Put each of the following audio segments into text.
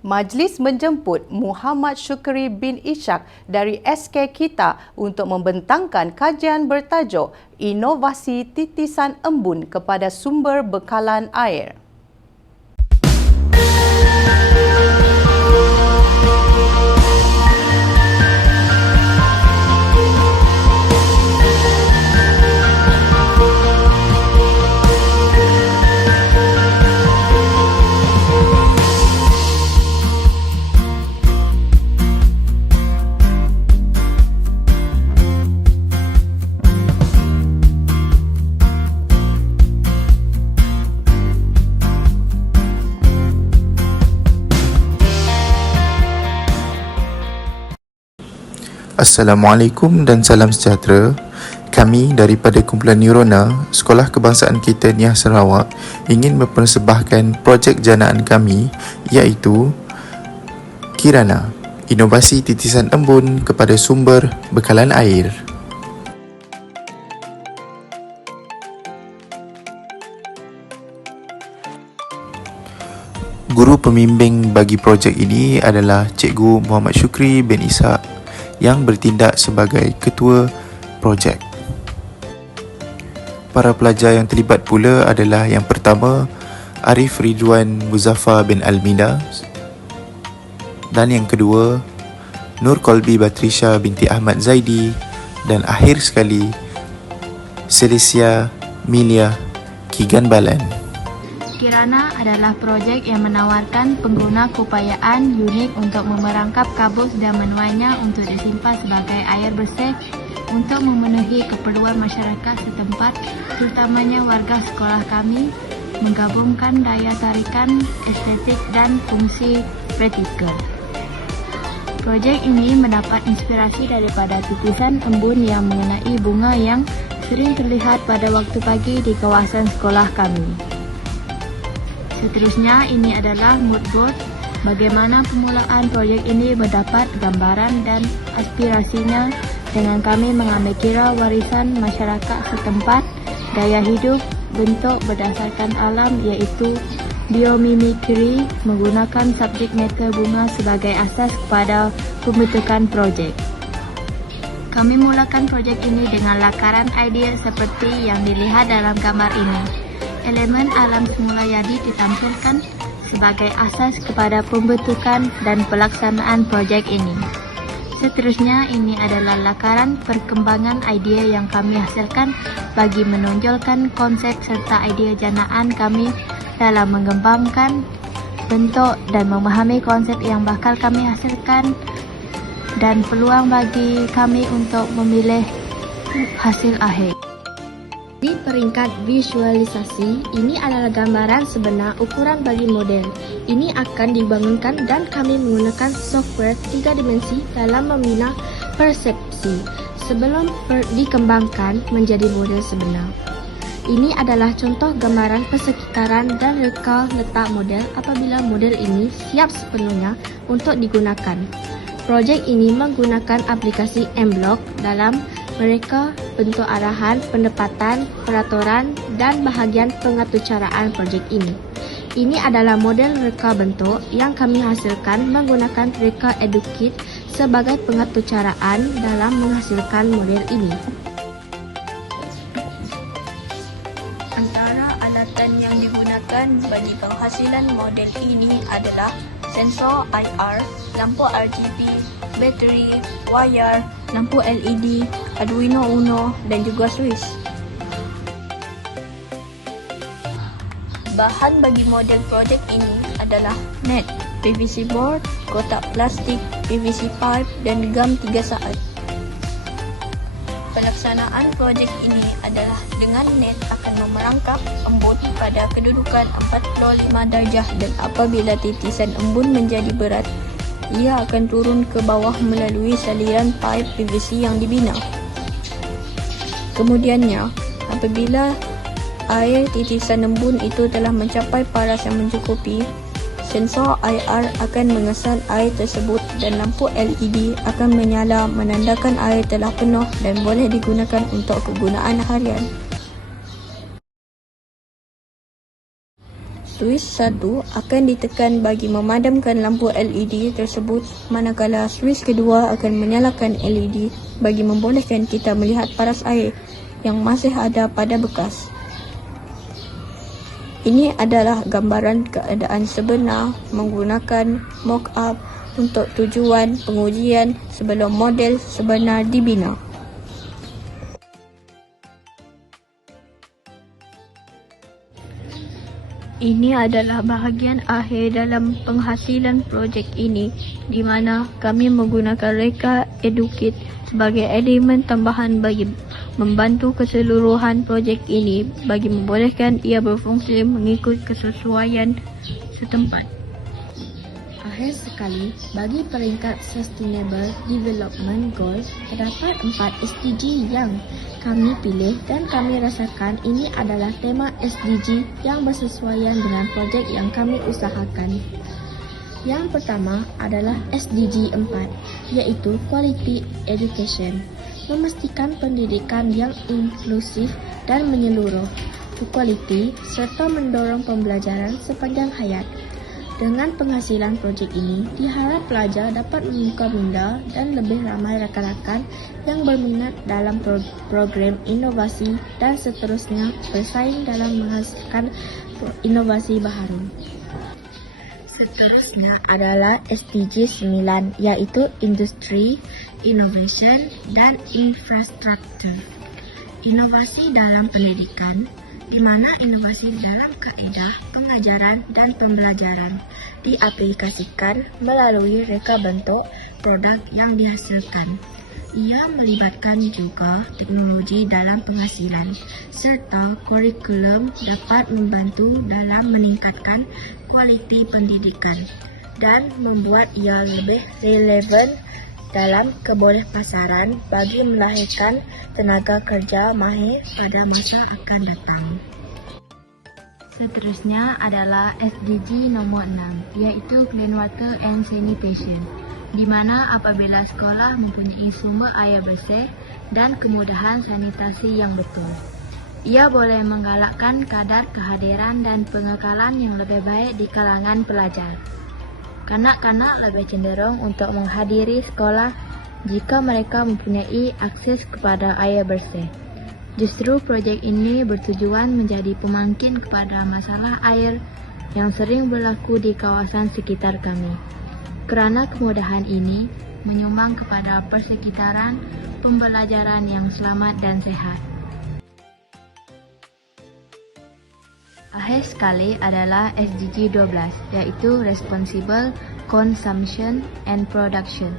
Majlis menjemput Muhammad Syukri bin Ishak dari SK Kita untuk membentangkan kajian bertajuk Inovasi Titisan Embun kepada Sumber Bekalan Air. Assalamualaikum dan salam sejahtera. Kami daripada Kumpulan Neurona, Sekolah Kebangsaan Kita Niah Sarawak ingin mempersembahkan projek janaan kami iaitu Kirana, Inovasi Titisan Embun kepada Sumber Bekalan Air. Guru pembimbing bagi projek ini adalah Cikgu Muhammad Syukri bin Ishak yang bertindak sebagai ketua projek. Para pelajar yang terlibat pula adalah yang pertama Arif Ridwan Muzaffar bin Almina, dan yang kedua Nur Kolbi Batrisha binti Ahmad Zaidi, dan akhir sekali Celestia Milia Kigan Balan. Kirana adalah projek yang menawarkan pengguna keupayaan unik untuk memerangkap kabus dan menuainya untuk disimpan sebagai air bersih untuk memenuhi keperluan masyarakat setempat, terutamanya warga sekolah kami, menggabungkan daya tarikan, estetik dan fungsi praktikal. Projek ini mendapat inspirasi daripada titisan embun yang mengenai bunga yang sering terlihat pada waktu pagi di kawasan sekolah kami. Seterusnya, ini adalah mood board bagaimana permulaan projek ini mendapat gambaran dan aspirasinya dengan kami mengambil kira warisan masyarakat setempat, gaya hidup, bentuk berdasarkan alam iaitu biomimikri menggunakan subjek matter bunga sebagai asas kepada pembentukan projek. Kami mulakan projek ini dengan lakaran idea seperti yang dilihat dalam gambar ini. Elemen alam semula jadi ditampilkan sebagai asas kepada pembentukan dan pelaksanaan projek ini. Seterusnya, ini adalah lakaran perkembangan idea yang kami hasilkan bagi menonjolkan konsep serta idea janaan kami dalam mengembangkan bentuk dan memahami konsep yang bakal kami hasilkan dan peluang bagi kami untuk memilih hasil akhir. Di peringkat visualisasi, ini adalah gambaran sebenar ukuran bagi model. Ini akan dibangunkan dan kami menggunakan software 3 dimensi dalam membina persepsi sebelum dikembangkan menjadi model sebenar. Ini adalah contoh gambaran persekitaran dan reka letak model apabila model ini siap sepenuhnya untuk digunakan. Projek ini menggunakan aplikasi M-Block dalam mereka bentuk arahan, pendapatan, peraturan, dan bahagian pengaturcaraan projek ini. Ini adalah model reka bentuk yang kami hasilkan menggunakan reka EduKit sebagai pengaturcaraan dalam menghasilkan model ini. Antara alatan yang digunakan bagi penghasilan model ini adalah sensor IR, lampu RGB, bateri, wayar, lampu LED, Arduino Uno dan juga switch. Bahan bagi model projek ini adalah net, PVC board, kotak plastik, PVC pipe dan gam 3 saat. Pelaksanaan projek ini adalah dengan net akan memerangkap embun pada kedudukan 45 darjah dan apabila titisan embun menjadi berat, ia akan turun ke bawah melalui saliran pipe PVC yang dibina. Kemudiannya, apabila air titisan embun itu telah mencapai paras yang mencukupi, sensor IR akan mengesan air tersebut dan lampu LED akan menyala menandakan air telah penuh dan boleh digunakan untuk kegunaan harian. Suis 1 akan ditekan bagi memadamkan lampu LED tersebut, manakala suis kedua akan menyalakan LED bagi membolehkan kita melihat paras air yang masih ada pada bekas. Ini adalah gambaran keadaan sebenar menggunakan mock-up untuk tujuan pengujian sebelum model sebenar dibina. Ini adalah bahagian akhir dalam penghasilan projek ini, di mana kami menggunakan reka Educate sebagai elemen tambahan bagi membantu keseluruhan projek ini bagi membolehkan ia berfungsi mengikut kesesuaian setempat. Akhir sekali, bagi peringkat Sustainable Development Goals, terdapat 4 SDG yang kami pilih dan kami rasakan ini adalah tema SDG yang bersesuaian dengan projek yang kami usahakan. Yang pertama adalah SDG 4, iaitu Quality Education, memastikan pendidikan yang inklusif dan menyeluruh, berkualiti serta mendorong pembelajaran sepanjang hayat. Dengan penghasilan projek ini, diharap pelajar dapat membuka minda dan lebih ramai rakan-rakan yang berminat dalam program inovasi dan seterusnya bersaing dalam menghasilkan inovasi baharu. Seterusnya adalah SDG 9, iaitu Industri, Innovation, dan Infrastruktur. Inovasi dalam pendidikan, di mana inovasi dalam kaedah pengajaran dan pembelajaran diaplikasikan melalui reka bentuk produk yang dihasilkan. Ia melibatkan juga teknologi dalam penghasilan, serta kurikulum dapat membantu dalam meningkatkan kualiti pendidikan dan membuat ia lebih relevan dalam kebolehpasaran bagi melahirkan tenaga kerja mahir pada masa akan datang. Seterusnya adalah SDG nombor 6, iaitu Clean Water and Sanitation, di mana apabila sekolah mempunyai sumber air bersih dan kemudahan sanitasi yang betul, ia boleh menggalakkan kadar kehadiran dan pengekalan yang lebih baik di kalangan pelajar. Kanak-kanak lebih cenderung untuk menghadiri sekolah jika mereka mempunyai akses kepada air bersih. Justru projek ini bertujuan menjadi pemangkin kepada masalah air yang sering berlaku di kawasan sekitar kami. Kerana kemudahan ini menyumbang kepada persekitaran pembelajaran yang selamat dan sehat. Akhir sekali adalah SDG 12, iaitu Responsible Consumption and Production,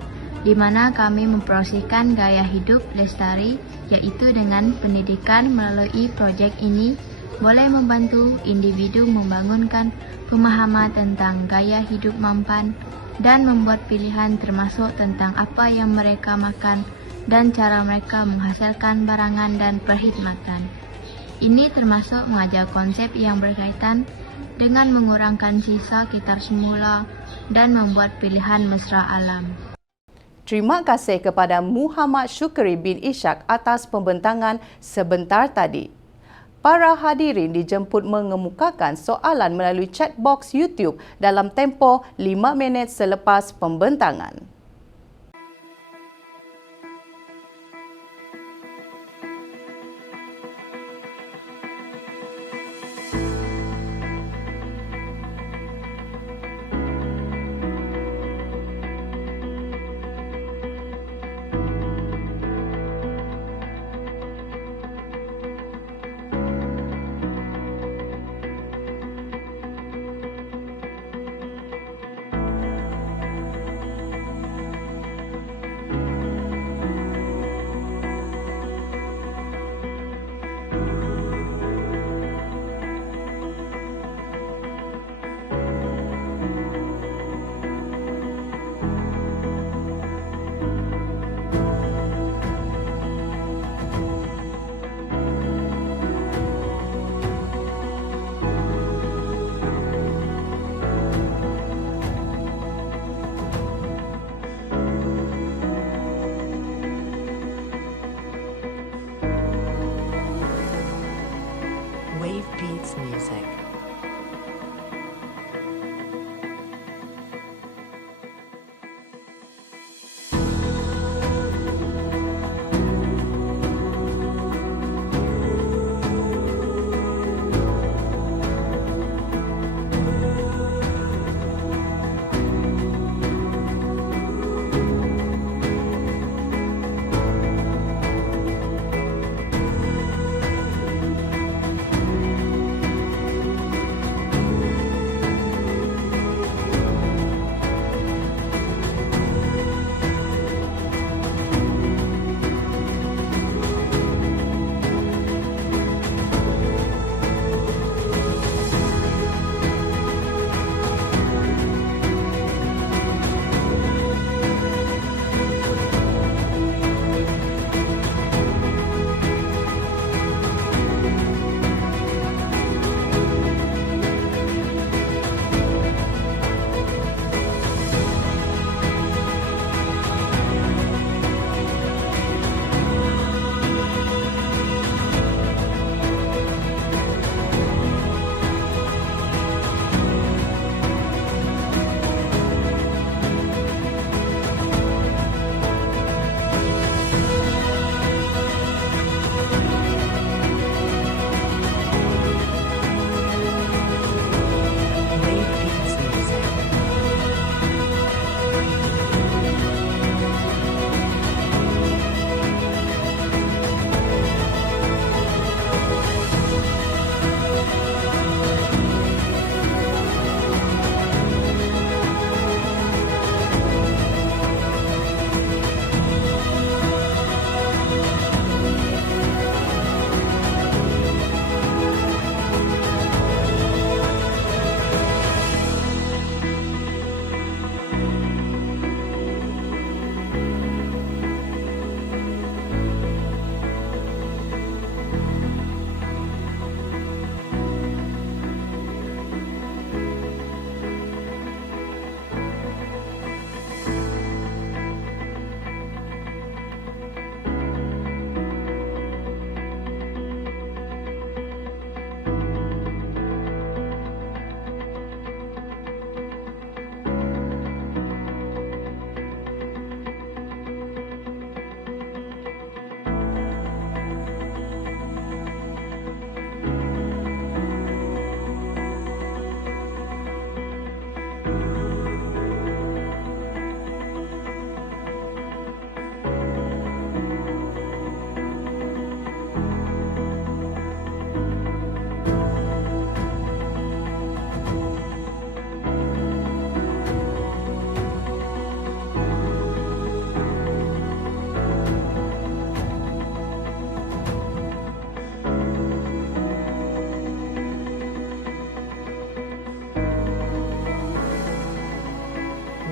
di mana kami mempromosikan gaya hidup lestari, iaitu dengan pendidikan melalui projek ini boleh membantu individu membangunkan pemahaman tentang gaya hidup mampan dan membuat pilihan termasuk tentang apa yang mereka makan dan cara mereka menghasilkan barangan dan perkhidmatan. Ini termasuk mengajar konsep yang berkaitan dengan mengurangkan sisa kitar semula dan membuat pilihan mesra alam. Terima kasih kepada Muhammad Syukri bin Ishak atas pembentangan sebentar tadi. Para hadirin dijemput mengemukakan soalan melalui chat box YouTube dalam tempoh 5 minit selepas pembentangan.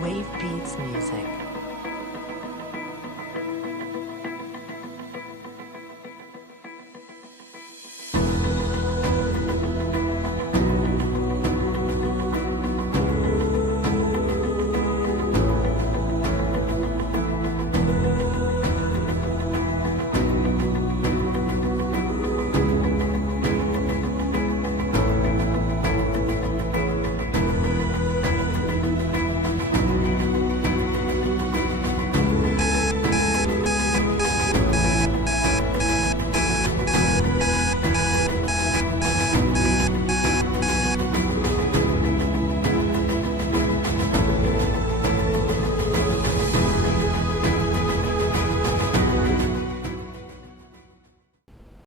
Wave Beats Music.